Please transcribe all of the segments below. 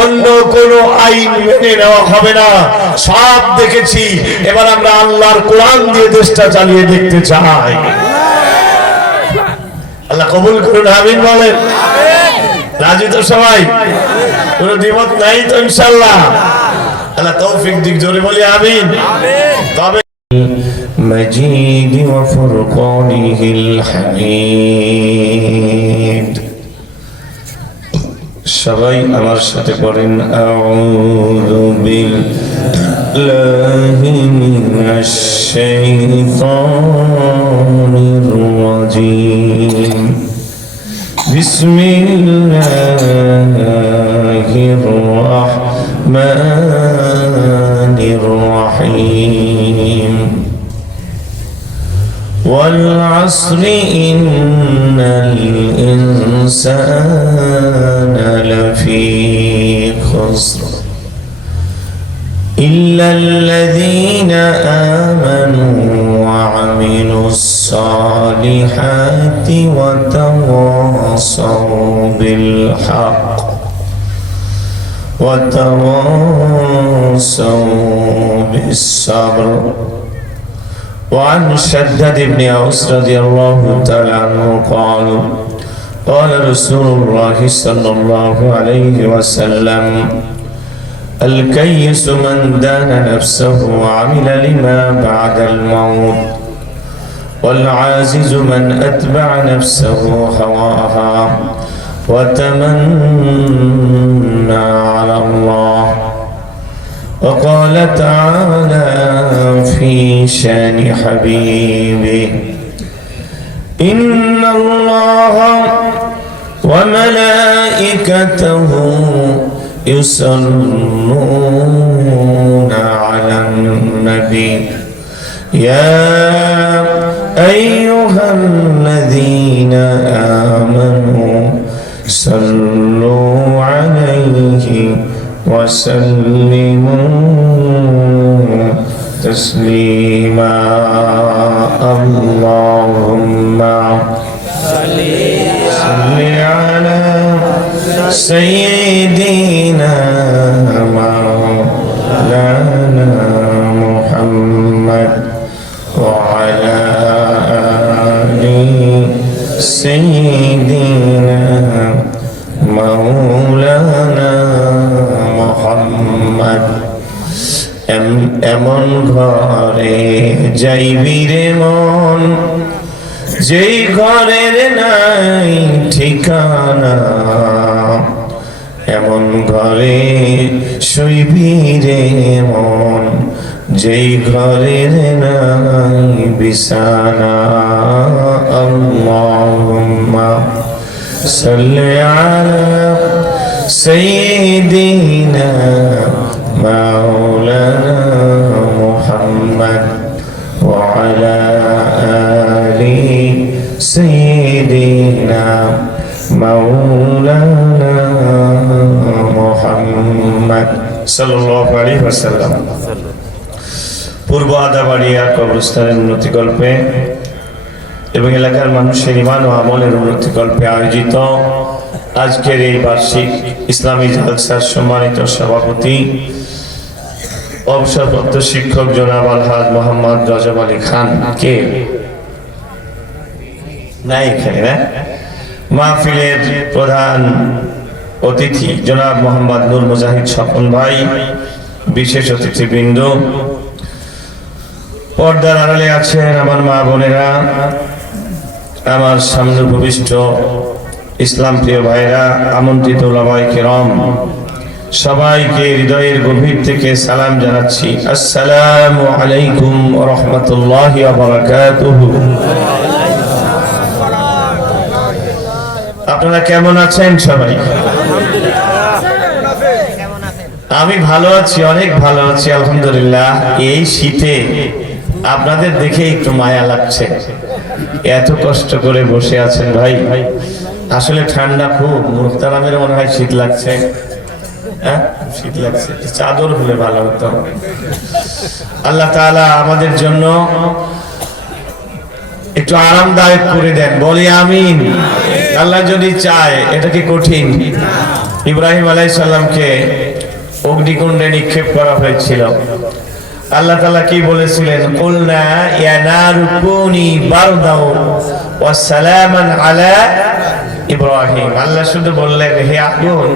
অন্য কোনো আইন মেনে নেওয়া হবে না। সব দেখেছি, এবার আমরা আল্লাহর কোরআন দিয়ে দেশটা চালিয়ে দেখতে চাই। আল্লাহ কবুল করুন, আমিন বলেন। রাজি তো সবাই? কোনো দ্বিমত নাই তো ইনশাআল্লাহ? আল্লাহ তৌফিক দিক, জোরে বলি আমিন। তবে মজিদ ওয়া ফুরকানিহিল হামিদ। সবাই আমার সাথে পড়েন আউযু বিল্লাহি মিনাশ শাইতানির রাজীম। বিসমিল্লাহির রাহমানির রাহিম। والعصر إن الإنسان لفي خسر إلا الذين آمنوا وعملوا الصالحات وتواصوا بالحق وتواصوا بالصبر. وعن شداد بن أوس رضي الله تعالى عنه قال قال رسول الله صلى الله عليه وسلم الكيس من دان نفسه وعمل لما بعد الموت والعاجز من أتبع نفسه هواها وتمنى على الله. وقال تعالى في شان حبيبه إن الله وملائكته يصلون على النبي يا أيها الذين آمنوا صلوا عليه وسلموا تسليما. اللهم صل على سيدنا مولانا محمد وعلى آل سيدنا مولانا মোহাম্মদ। এমন ঘরে যাইবি রে মন, যেই ঘরের নাই ঠিকানা, এমন ঘরে শুইবি রে মন, যেই ঘরের নাই বিছানা। আল্লাহুম্মা সাল্লি আলা سيدنا مولانا محمد وعلى آل سيدنا مولانا محمد صلى الله عليه وسلم. পূর্ব আদাবাড়িয়া কবরস্থানের উন্নতিকল্পে এবং এলাকার মানুষের ঈমান ও আমলের উন্নতিকল্পে আয়োজিত আজকের এই বার্ষিক ইসলামী জালসার সম্মানিত সভাপতি অবসরপ্রাপ্ত শিক্ষক জনাব আলহাজ মোহাম্মদ রজব আলী খান কে নাই এখানে না, মাহফিলের প্রধান অতিথি জনাব মোহাম্মদ নূর মুজাহিদ স্বপন ভাই, বিশেষ অতিথিবৃন্দ, পর্দার আড়ালে আছেন আমার মা বোনেরা, আমার সামনে উপবিষ্ট ইসলাম প্রিয় ভাইরা, আমন্ত্রিত উলামায়ে কেরাম, সবাইকে হৃদয়ের গভীর থেকে সালাম জানাচ্ছি। আসসালামু আলাইকুম ওয়া রাহমাতুল্লাহি ওয়া বারাকাতুহু। আপনারা কেমন আছেন সবাই? আমি ভালো আছি, অনেক ভালো আছি আলহামদুলিল্লাহ। এই শীতে আপনাদের দেখে একটু মায়া লাগছে, এত কষ্ট করে বসে আছেন ভাই। আসলে ঠান্ডা খুব, মুহতারামের মনে হয় শীত লাগছে। হ্যাঁ, শীত লাগছে, চাদর হলে ভালো হতো। আল্লাহ তাআলা আমাদের জন্য একটু আরামদায়ক করে দেন, বলি আমিন। আল্লাহ যদি চায়, এটা কি কঠিন? ইব্রাহিম আলাইহিস সালামকে অগ্নিকুণ্ডে নিক্ষেপ করা হয়েছিল। আল্লাহ তাআলা কি বলেছিলেন? কুলনা ইয়া নারু কুনি বারদাও ওয়া সালামান আলা ইব্রাহিম। আল্লাহ শুধু বললেন, হে আগুন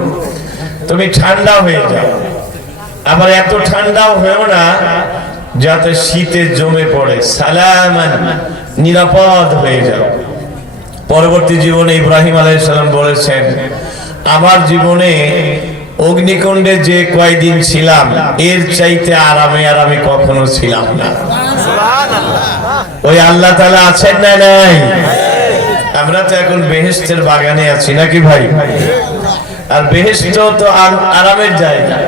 তুমি ঠান্ডা হয়ে যাও, আবার এত ঠান্ডাও হয়েও না যাতে শীতে জমে পড়ে, সালামান নিরাপদ হয়ে যাও। পরবর্তী জীবনে ইব্রাহিম আলাইহিস সালাম বলেছেন, আমার জীবনে অগ্নিকুণ্ডে যে কয়দিন ছিলাম এর চাইতে আরামে আর আমি কখনো ছিলাম না। ওই আল্লাহ তাআলা আছেন না নাই? আমরা তো এখন বেহেশতের বাগানে আছি নাকি ভাই? আর বেহেশত তো আরামের জায়গা,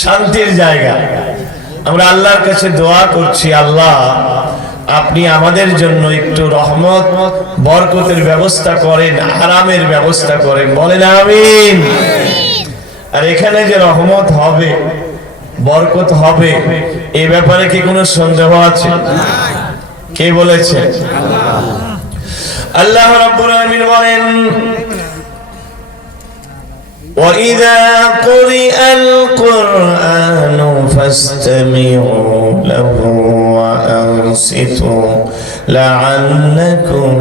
শান্তির জায়গা। আমরা আল্লাহর কাছে দোয়া করছি, আল্লাহ আপনি আমাদের জন্য একটু রহমত বরকতের ব্যবস্থা করেন, আরামের ব্যবস্থা করেন, বলেন আমিন। আর এখানে যে রহমত হবে, বরকত হবে, এই ব্যাপারে কি কোনো সন্দেহ আছে? কে বলেছে? আল্লাহ রাব্বুল আলামিন বলেন, وَإِذَا قُرِئَ الْقُرْآنُ فَاسْتَمِعُوا لَهُ وَأَنصِتُوا لَعَلَّكُمْ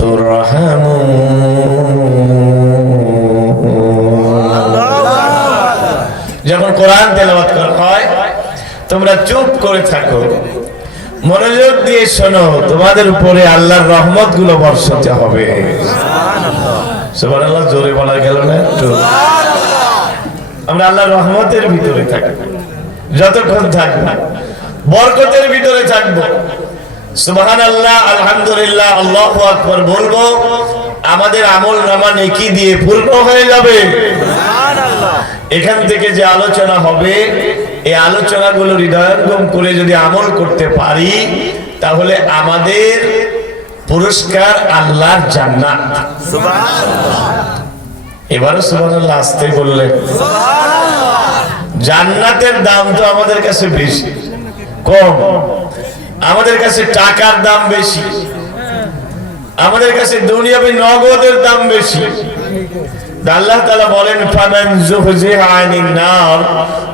تُرْحَمُونَ। যখন কোরআন তেলাওয়াত করা হয় তোমরা চুপ করে থাকো, মনোযোগ দিয়ে শোনো, তোমাদের উপরে আল্লাহর রহমতগুলো বর্ষিত হবে। সুবহানাল্লাহ, জোরে বলা গেল না একটু? আমরা আল্লাহর রহমতের ভিতরে থাকব, যতক্ষণ থাকব বরকতের ভিতরে থাকব। সুবহানাল্লাহ, আলহামদুলিল্লাহ, আল্লাহু আকবার বলবো, আমাদের আমলনামা নেকি দিয়ে পূর্ণ হয়ে যাবে। এখান থেকে যে আলোচনা হবে, এই আলোচনাগুলো হৃদয়ঙ্গম করে যদি আমল করতে পারি, তাহলে আমাদের পুরস্কার আল্লাহর জান্নাত। এবারে সুবহানাল্লাহ আসতে বললেন। জান্নাতের দাম তো আমাদের কাছে বেশি, কম। আমাদের কাছে টাকার দাম বেশি, আমাদের কাছে দুনিয়াবি নগদের দাম বেশি। আল্লাহ তাআলা বলেন, ফামান যুহজিহা আনিন নার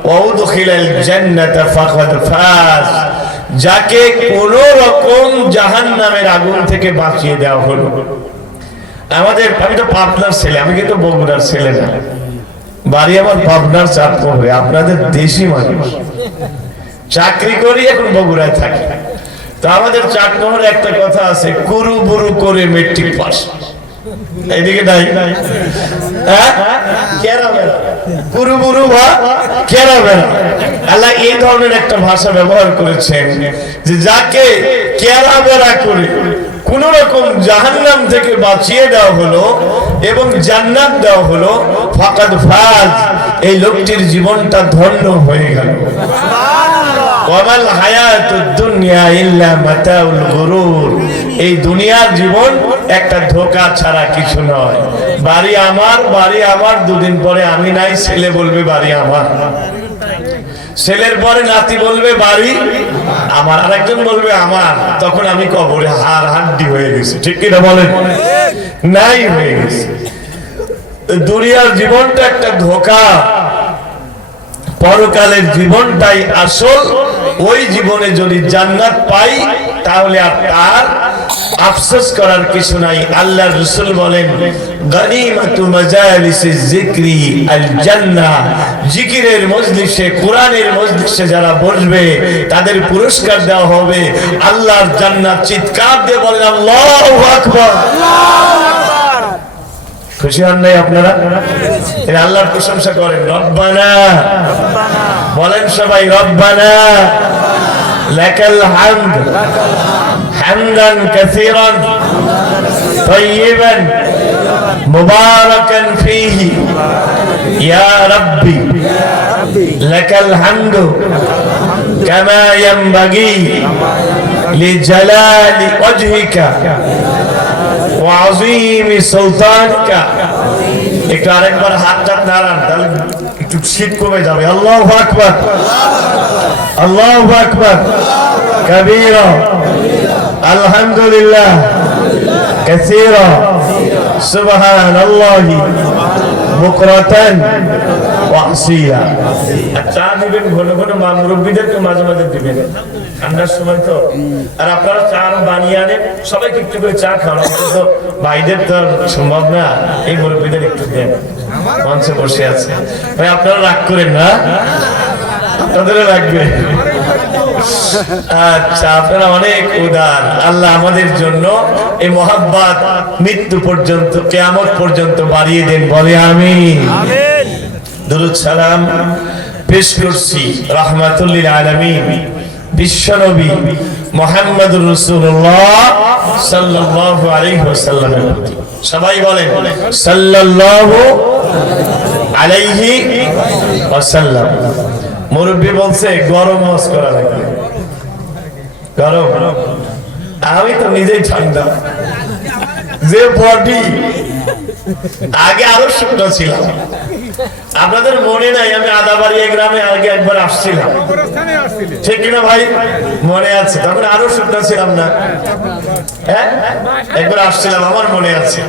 ওয়া উদখিলাল জান্নাতা ফাকাদ ফাজ। যাকে কোন রকম জাহান্নামের আগুন থেকে বাঁচিয়ে দেওয়া হলো। আমি তো পাবনার ছেলে, আমি কিন্তু বগুড়ার ছেলে না। বাড়ি আমার পাবনার চাঁদপুরে, আপনাদের দেশি মানুষ। চাকরি করি, এখন বগুড়ায় থাকি। তো আমাদের চাঁদপুরে একটা কথা আছে, কুরু বুরু করে মেট্রিক পাস। এইদিকে নাই, কুরু বুরু বা কেরা বেরা। আল্লাহ এই ধরনের একটা ভাষা ব্যবহার করেছেন যে যাকে কেরা বেরা করে কোন রকম জাহান্নাম থেকে বাঁচিয়ে দেওয়া হলো এবং জান্নাত দেওয়া হলো, ফাকাদ ফাজ, এই লোকটির জীবনটা ধন্য হয়ে গেল। ওয়ামাল হায়াতুদ দুনিয়া ইল্লা মাতাউল গুরুর। এই দুনিয়ার জীবন একটা ধোঁকা ছাড়া কিছু নয়। বাড়ি আমার, বাড়ি আমার, দুদিন পরে আমি নাই, ছেলে বলবে বাড়ি আমার, ছেলের পরে নাতি বলবে বাড়ি আমার, আরেকজন বলবে আমার। তখন আমি কবরে হাড় হাড্ডি হয়ে গেছি, ঠিক কিনা বলেন? নাই, হয়ে গেছে। দুনিয়ার জীবনটা একটা ধোঁকা, পরকালের জীবনটাই আসল। ওই জীবনে যদি জান্নাত পাই তাহলে আর তার আফসোস করার কিছু নাই। আল্লাহর রাসূল বলেন, গনিমাতু মাজালিসিজ যিকরি আল জান্নাহ। জিকিরের মজলিসে, কোরআনের মজলিসে যারা বসবে তাদের পুরস্কার দেওয়া হবে আল্লাহর জান্নাত। চিৎকার দিয়ে বলেন আল্লাহু আকবার। খুশি হন নাই আপনারা? আল্লাহর প্রশংসা করেন। রব্বানা বলেন সবাই, রব্বানা লাকাল হামদ হামদান কাসীরান তাইয়িবান মুবারাকান ফীহি ইয়া রাব্বি লাকাল হামদু কামা ইয়ানবাগি লিজালালি ওয়াজহিকা ওয়া আযীমি সুলতানিকা। একটু আরেকবার হাতটা নাড়ান, তাহলে একটু শীত কমে যাবে। আল্লাহু আকবার, আল্লাহু আকবার কাবীরা, আলহামদুলিল্লাহ কাসীরা, সুবহানাল্লাহি বুকরাতান ওয়া আসিলা। চা দিবেন ঘন ঘন, মা মুরব্বীদেরকে মাঝে মাঝে দিবেন, ঠান্ডার সময় তো। আর আপনারা চা বানিয়ে আনেন, সবাইকে একটু করে চা খাওয়ান। তো ভাইদের তো সম্ভব না, এই মুরব্বীদের একটু দেন, মঞ্চে বসে আছে। ভাই আপনারা রাগ করেন না, আপনাদেরও লাগবে। আচ্ছা, আপনারা অনেক উদার। আল্লাহ আমাদের জন্য এই মহাব্বত মৃত্যু পর্যন্ত, কিয়ামত পর্যন্ত বাড়িয়ে দেন, বলে আমিন। দুরূদ সালাম পেশ করছি রাহমাতুল লিল আলামিন বিশ্বনবী মুহাম্মদুর রাসূলুল্লাহ সাল্লাল্লাহু আলাইহি ওয়াসাল্লামের প্রতি। সবাই বলেন সাল্লাল্লাহু আলাইহি ওয়াসাল্লাম। মুরব্বি বলছে গরম ওয়াজ করা লাগবে। গরম, আমি তো নিজেই ঠান্ডা। যে বডি, আগে আরো শুকনো ছিলাম। আপনাদের মনে নাই, আমি আদাবাড়িয়া গ্রামে আগে একবার আসছিলাম, ঠিক কিনা ভাই? মনে আছে? তখন আরো শুকনো ছিলাম না? হ্যাঁ, একবার আসছিলাম, আমার মনে আছে।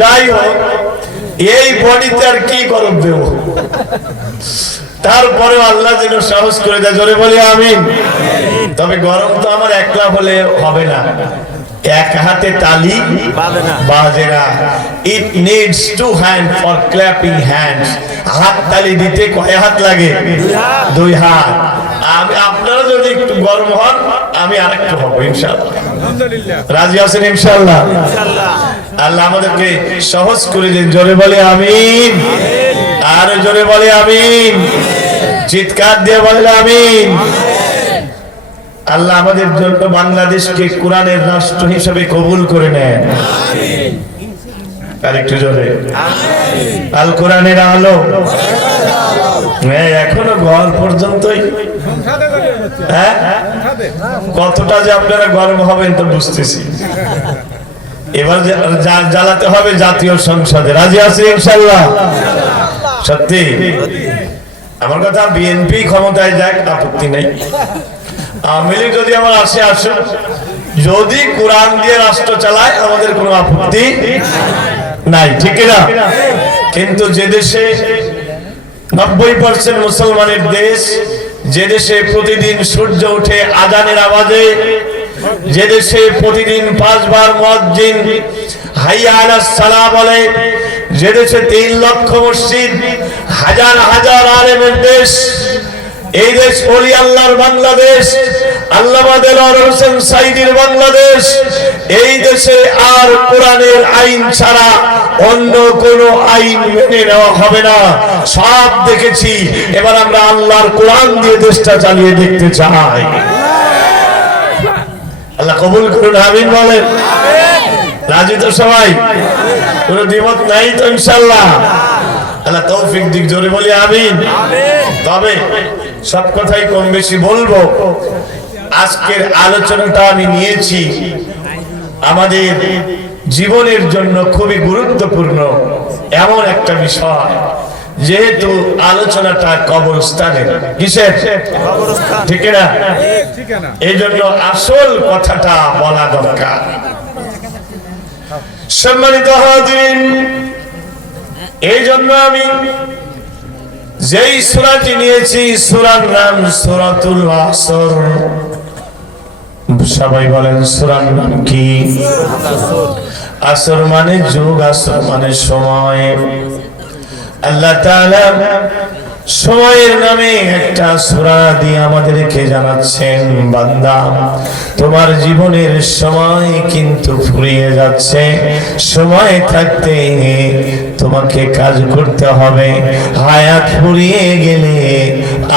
যাই হোক, এই বডিতে আর কি গরম দেব? তারপরে আল্লাহ যেন সাহস করে দেয়, জোরে বলি আমিন। তবে গরম তো আমার একলা হলে হবে না, এক হাতে তালি বাজে না। It needs to hand for clapping hands. হাত তালি দিতে কয় হাত লাগে? দুই হাত। আমি আপনারা যদি একটু গরম হন, আমি আরেকটু হব ইনশাআল্লাহ। রাজি আছেন ইনশাআল্লাহ? আল্লাহ আমাদেরকে সহজ করে দিন, জোরে বলে আমিন। আর জোরে বলে আমিন, চিৎকার দিয়ে বলে আমিন। আল্লাহ আমাদের জন্য বাংলাদেশকে কোরআনের রাষ্ট্র হিসেবে কবুল করে নেন, আর একটু জোরে আল কোরআনের আলো। এখনো ঘর পর্যন্তই, হ্যাঁ, কতটা যে আপনারা গরম হবেন তো বুঝতেছি। এবার জ্বালাতে হবে জাতীয় সংসদে। রাজি আছে ইনশাআল্লাহ? সত্যি আমার কথা, বিএনপি ক্ষমতায় যাক, আপত্তি নেই। আওয়ামী লীগ যদি আমার আসে, আসুন। যদি কোরআন দিয়ে রাষ্ট্র চালায়, আমাদের কোনো আপত্তি নাই, ঠিক না? কিন্তু যে দেশে 90% মুসলমানের দেশ, যে দেশে প্রতিদিন সূর্য ওঠে আজানের আওয়াজে, যে দেশে প্রতিদিন 5 বার মুয়াজ্জিন হাইয়া আলাস সালাহ বলে, যে দেশে 3 লক্ষ মসজিদ, হাজার হাজার আলেমের দেশ, এই দেশ ওলি আল্লাহর বাংলাদেশ, আল্লামা দেলোয়ার হোসেন সাঈদীর বাংলাদেশ। এই দেশে আর কোরআনের আইন ছাড়া অন্য কোন আইন মেনে নেওয়া হবে না। সব দেখেছি, এবার আমরা আল্লাহর কোরআন দিয়ে দেশটা চালিয়ে দেখতে চাই। আল্লাহ কবুল করুন, আমিন বলেন। রাজি তো সবাই? কোনো দ্বিমত নাই তো ইনশাআল্লাহ? আল্লাহ তৌফিক দিক, জোরে বলি আমিন। তবে সব কথাই কম বেশি বলবো। আজকের আলোচনাটা আমি নিয়েছি আমাদের জীবনের জন্য খুবই গুরুত্বপূর্ণ এমন একটা বিষয়, যেহেতু আলোচনাটা কবরস্থানের। কিসের? ঠিক না? এই জন্য আসল কথাটা বলা দরকার। সম্মানিত হাজিরিন, এই জন্য আমি যেই সূরাটি নিয়েছি, সূরার নাম সূরাতুল আসর। সবাই বলেন সূরার নাম কি? আসর মানে যুগ, আসর মানে সময়। আল্লাহ তাআলা সময়ের নামে একটা সূরা দিয়ে আমাদেরকে জানাচ্ছেন, বান্দা তোমার জীবনের সময় কিন্তু ফুরিয়ে যাচ্ছে। সময় থাকতে তোমাকে কাজ করতে হবে। হায়াত ফুরিয়ে গেলে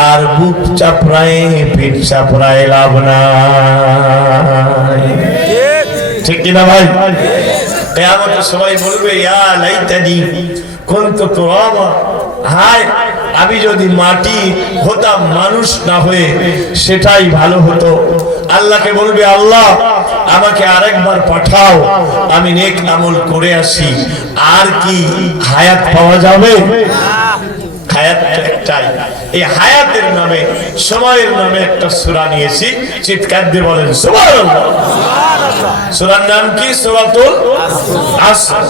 আর বুক চাপড়ায় পিঠ চাপড়ায় লাভ নাই, ঠিক কিনা ভাই? কিয়ামতের সময় বলবে, ইয়া লাইতানি কুনতু তুরাবা, হায় আমি যদি মাটি হতাম, মানুষ না হয়ে, সেটাই ভালো হতো। আল্লাহকে বলবে, আল্লাহ আমাকে আরেকবার পাঠাও, আমি নেক আমল করে আসি। আর কি হায়াত পাওয়া যাবে? হায়াত একটাই, এই হায়াতের নামে সময়ের নামে একটা সূরা নিয়েছি, চিৎকার দিয়ে বলেন সুবহানাল্লাহ। সূরার নাম কি? সূরাতুল আসর।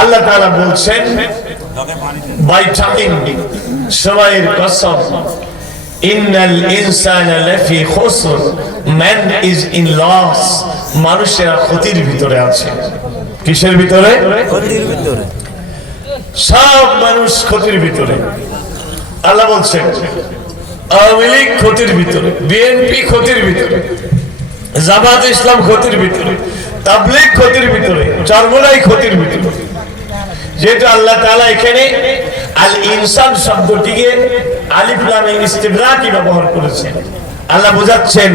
আল্লাহ তাআলা বলছেন বাই টাইম, সময়ের কসম, ইন্নাল ইনসানা লাফি খুসর, ম্যান ইজ ইন লস, মানুষেরা ক্ষতির ভিতরে আছে। কিসের ভিতরে? ক্ষতির ভিতরে। সব মানুষ ক্ষতির ভিতরে। আল্লাহ বলছেন আওয়ামী লীগ ক্ষতির ভিতরে, বিএনপি ক্ষতির ভিতরে, জামাত ইসলাম ক্ষতির ভিতরে, তাবলীগ ক্ষতির ভিতরে, চরমোনাই ক্ষতির ভিতরে। যেহেতু আল্লাহ তাআলা এখানে আল ইনসান শব্দটিকে আলিফ লামে ইস্তিগরাকি ব্যবহার করেছেন, আল্লাহ বোঝাচ্ছেন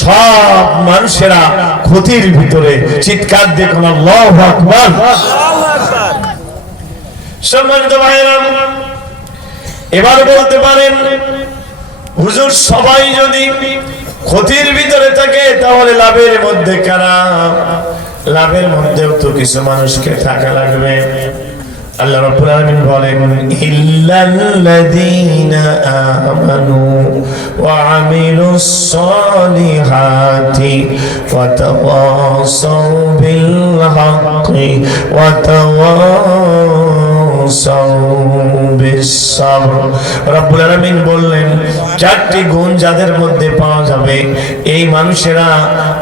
সব মানুষেরা ক্ষতির ভিতরে। চিৎকার দিয়ে কোন আল্লাহু আকবার। সম্মানিত ভাইরা, এবার বলতে পারেন হুজুর সবাই যদি ক্ষতির ভিতরে থাকে তাহলে লাভের মধ্যে কারা? লাভের মধ্যেও তো কিছু মানুষকে থাকা লাগবে। আল্লাহ রাব্বুল আলামিন বলেন ইল্লাল্লাযীনা আমানু ওয়া আমিলুস সলিহাতি ওয়া তাওয়াসাউ বিল হাক্কি ওয়া তাওয়াসাউ বিস সাবর। রাব্বুল আলামিন বললেন চারটি গুণ যাদের মধ্যে পাওয়া যাবে এই মানুষেরা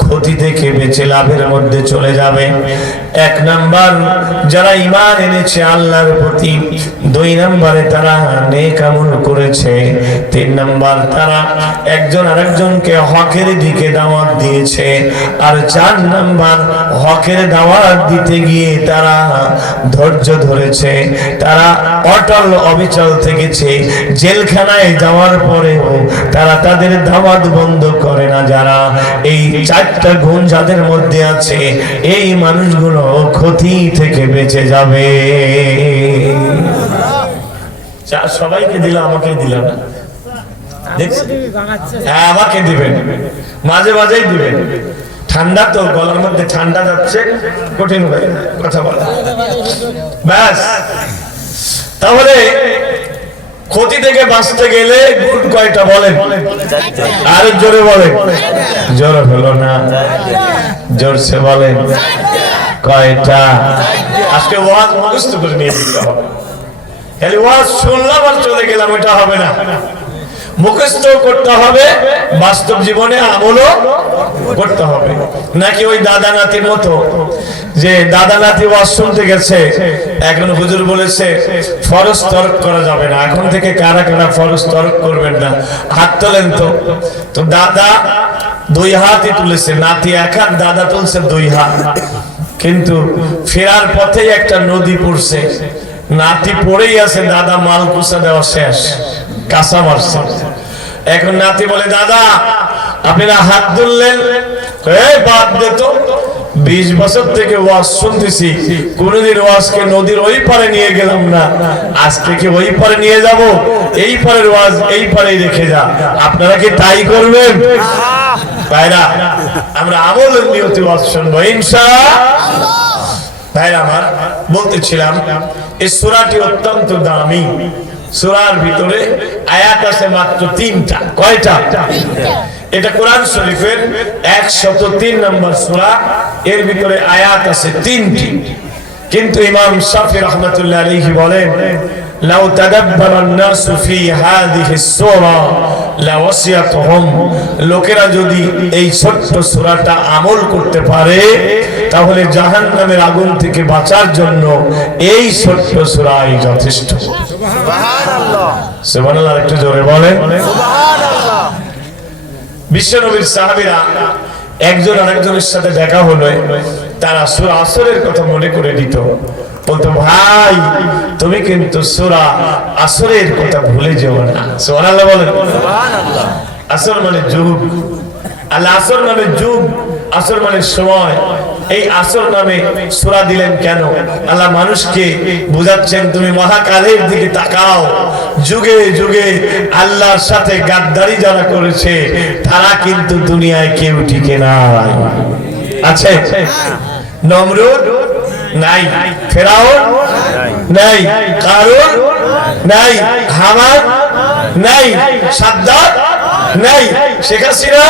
ক্ষতি থেকে বেঁচে লাভের মধ্যে চলে যাবে। এক নাম্বার, যারা ঈমান এনেছে আল্লাহর প্রতি। দুই নম্বরে তারা নেক আমল করেছে। তিন নম্বর, তারা একজন আরেকজনকে হকের দিকে দাওয়াত দিয়েছে। আর চার নম্বর, হকের দাওয়াত দিতে গিয়ে তারা ধৈর্য ধরেছে, তারা অটল অবিচল থেকেছে। জেলখানায় যাওয়ার পরেও তারা তাদের দাওয়াত বন্ধ করে না। যারা এই চারটা গুণ যাদের মধ্যে আছে এই মানুষগুলো ক্ষতি থেকে বেঁচে যাবে। সবাইকে দিল, আমাকে দিল না? হ্যাঁ, আমাকে দিবেন, মাঝে মাঝেই দিবেন। ঠান্ডা তো, গলার মধ্যে ঠান্ডা যাচ্ছে, কঠিন হয়ে কথা বলা। ব্যাস, তাহলে ক্ষতি থেকে বাঁচতে গেলে গুণ কয়টা বলেন? আর জোরে বলেন। জোরে হলো না, জোরসে বলেন। কয়টা? আজকে ওয়াজ মুখস্থ করে নিয়ে দিতে হবে। খালি ওয়াজ শুনলাম আর চলে গেলাম, এটা হবে না। মুখস্থ করতে হবে, বাস্তব জীবনে আমলও করতে হবে। নাকি ওই দাদা নাতির মতো, যে দাদা নাতি ওয়াজ শুনতে গেছে, এখন হুজুর বলেছে ফরজ তরক করা যাবে না। এখন থেকে কারা কারা ফরজ তরক করবেন না হাত তোলেন তো। তো দাদা দুই হাতই তুলেছে, নাতি এক হাত, দাদা তুলছে দুই হাত। কিন্তু ফেরার পথেই একটা নদী পড়ছে, নাতি পড়েই আছে, দাদা মাল কুচা দেওয়া শেষ, কাঁচা মারছে। এখন নাতি বলে দাদা আপনারা হাত ধরলেন, বাদ দে তো, 20 বছর থেকে ওয়াজ শুনতেছি, কোনদিন ওয়াজকে নদীর ওই পারে নিয়ে গেলাম না, আজ থেকে ওই পারে নিয়ে যাব। এই পারের ওয়াজ এই পারেই রেখে যা। আপনারা কি তাই করবেন? ভাইরা, আমরা আমলের নিয়তে ওয়াজ শুনবো ইনশাআল্লাহ। ভাইরা আমার, বলতেছিলাম এই সূরাটি অত্যন্ত দামি। সূরার ভিতরে আয়াত আছে মাত্র 3টা। কয়টা? এটা কোরআন শরীফের 103 নম্বর সূরা, এর ভিতরে আয়াত আছে 3টি। কিন্তু ইমাম শাফি রাহমাতুল্লাহ আলাইহি বলেন লাউ তাদাব্বারান নাসু ফি হাযিহিস সূরা লাওয়াসিয়াতুহুম, লোকেরা যদি এই ছোট্ট সূরাটা আমল করতে পারে তাহলে জাহান্নামের আগুন থেকে বাঁচার জন্য এই ছোট্ট সূরাই যথেষ্ট। সুবহানাল্লাহ, সুবহানাল্লাহ, একটু জোরে বলেন সুবহানাল্লাহ। বিশ্বনবীর সাহাবীরা একজন আরেকজনের সাথে দেখা হলো, তারা সূরা আসরের কথা মনে করে দিত, বলতো ভাই তুমি কিন্তু সূরা আসরের কথা ভুলে যেও না। সুবহানাল্লাহ বলেন সুবহানাল্লাহ। আসর মানে যুগ, আল আসর মানে যুগ, আসর মানে সময়। এই আসর নামে সূরা দিলেন কেন? আল্লাহ মানুষকে বুঝাচ্ছেন তুমি মহাকালের দিকে তাকাও, যুগে যুগে আল্লাহর সাথে গাদ্দারি যারা করেছে তারা কিন্তু দুনিয়ায় কেউ টিকে নাই। আছে? নমরুদ নাই, ফেরাউন নাই, কারুন নাই, হামান নাই, সাদ্দাত নাই, শেখ হাসিনা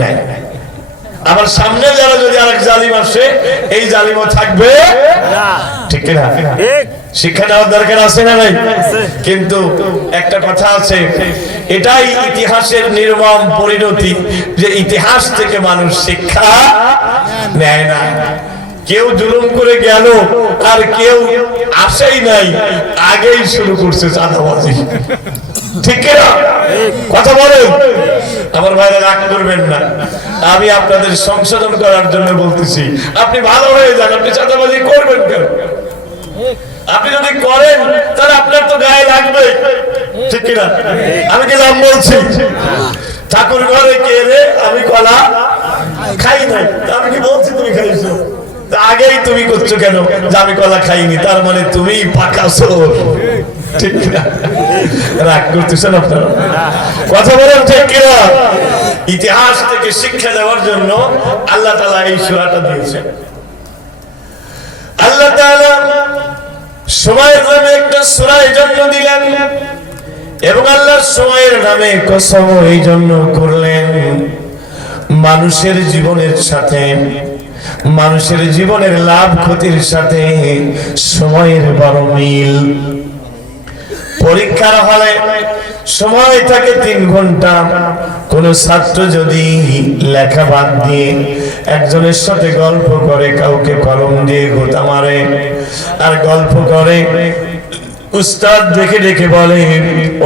নাই। আবার সামনে যারা যদি আরেক জালিম আসে, এই জালিমও থাকবে ঠিক না? শিক্ষা নেওয়ার দরকার আছে না নাই? কিন্তু একটা কথা আছে, এটাই ইতিহাসের নির্মম পরিণতি, যে ইতিহাস থেকে মানুষ শিক্ষা নেয় না। কেউ জুলুম করে গেল আর কেউ আসেই নাই, আগেই শুরু করছে চাঁদাবাজি। ঠিক না? কথা বলেন। আমার ভাইরা রাগ করবেন না, আমি আপনাদের সংশোধন করার জন্য বলতেছি। আপনি ভালো হয়ে যান, আপনি চাঁদাবাজি করবেন কেন? আপনি যদি করেন তাহলে আপনার তো গায়ে লাগবে, ঠিক না? আমি কি নাম বলছি? ঠাকুর ঘরে কে রে? আমি কলা খাই নাই। আমি কি বলছি তুমি খাইছো? আগেই তুমি করছো কেন যে আমি কলা খাইনি? তার মানে তুমি পাকা চোর, ঠিক না? রাগ করতেছেন আপনারা? কথা বলেন ঠিক কিনা? ইতিহাস থেকে শিক্ষা দেওয়ার জন্য আল্লাহ তাআলা এই সূরাটা দিয়েছেন। আল্লাহ তাআলা সময়ের নামে একটা সূরা এই জন্য দিলেন, এবং আল্লাহর সময়ের নামে কসম এই জন্য করলেন, মানুষের জীবনের সাথে, মানুষের জীবনের লাভ ক্ষতির সাথে সময়ের বড় মিল। পরীক্ষার হলে সময় থাকে 3 ঘন্টা। কোন ছাত্র যদি লেখা বাদ দিয়ে একজনের সাথে গল্প করে, কাউকে কলম দিয়ে গোতা মারে আর গল্প করে, উস্তাদ দেখে দেখে বলে,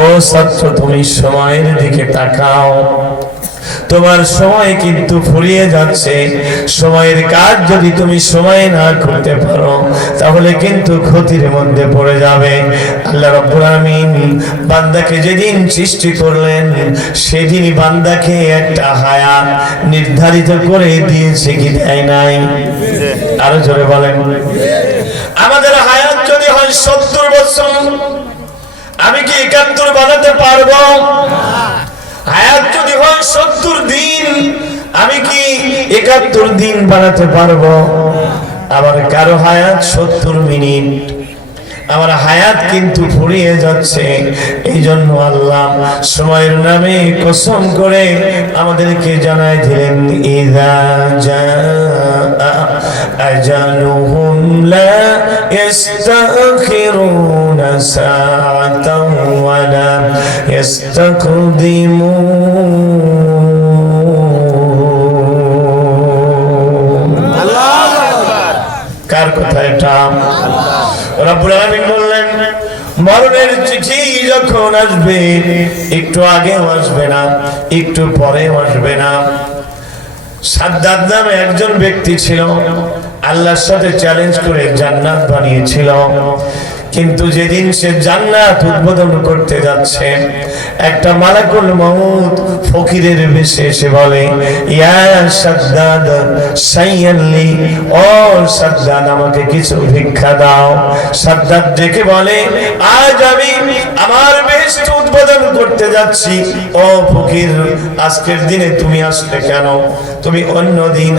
ও ছাত্র তুমি সময়ের দিকে তাকাও, তোমার সময় কিন্তু ফুরিয়ে যাচ্ছে। সময়ের কাজ যদি তুমি সময় না করতে পারো তাহলে কিন্তু ক্ষতির মধ্যে পড়ে যাবে। আল্লাহ রাব্বুল আমিন বান্দাকে যেদিন সৃষ্টি করলেন সেদিনই বান্দাকে একটা হায়াত নির্ধারিত করে দিয়েছে, কি দেয় নাই? আরো জোরে বলেন। আমাদের হায়াত যদি হয় 70 বছর, আমি কি 71 বানাতে পারবো? হায়াত যদি হয় 70 দিন, আমি কি 71 দিন বানাতে পারবো? আবার কারো হায়াত 70 মিনিট। আমার হায়াত কিন্তু ফুরিয়ে যাচ্ছে। এই জন্য আল্লাহ সময়ের নামে কসম করে আমাদেরকে জানাই দিলেন, ইযা জাআ আজালুহুম লা ইস্তাখিরুনা সাআতান ওয়া লা ইস্তাকদিমুন। আল্লাহু আকবার। কার কথা এটা? রব্বুল আলামিন বললেন, মরণের চিঠি যখন আসবে, একটু আগেও আসবে না, একটু পরেও আসবে না। সাদ্দাত নামে একজন ব্যক্তি ছিল, আল্লাহর সাথে চ্যালেঞ্জ করে জান্নাত বানিয়েছিল। কিন্তু যেদিন সে জান্নাত উদ্বোধন করতে যাচ্ছে, একটা মালাকুল মউত ফকিরের বেশে এসে বলে, ইয়া সাদ্দাদ সাইয়ালি, ও সাদ্দাদ আমাকে কিছু ভিক্ষা দাও। সাদ্দাদ ডেকে বলে, আজ আমি আমার বেহেশত উদ্বোধন করতে যাচ্ছি। ও ফকির, আজকের দিনে তুমি আসলে কেন? তুমি অন্য দিন